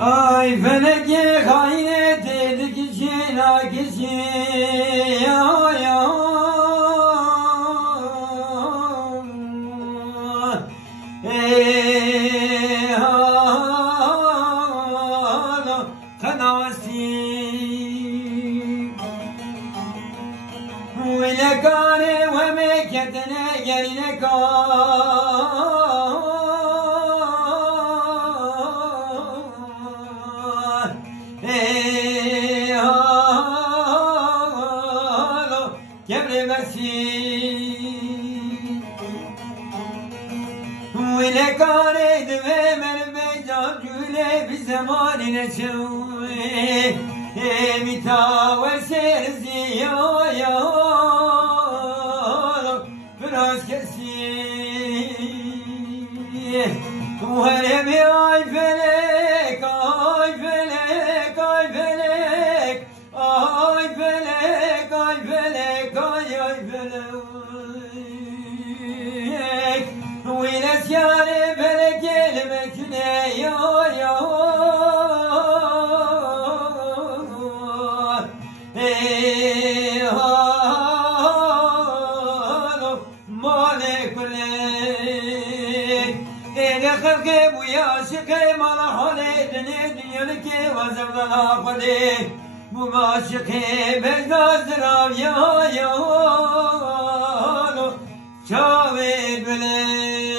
Ay feleki hayret edik için akisi ay ey hala kanasi ile kare ve meketine geline ويلي كارد من بيجا جولي بزماننا شوي متا وسير زيايا فراس كسي وهربي اي فلك اي فلك اي فلك اي فلك اي فلك اي فلك وينس ياري فلك المكنة يا مالك لك إذا خلقي ويا شقي ما راح عليك دنيا لك وزبط الأخذي وما شقي بجنا زراب يا شاوي بلي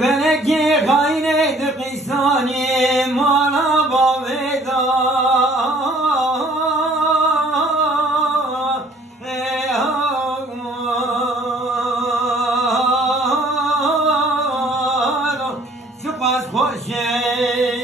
فلكي غيرت قساني مالا بابدا سپاس خوشه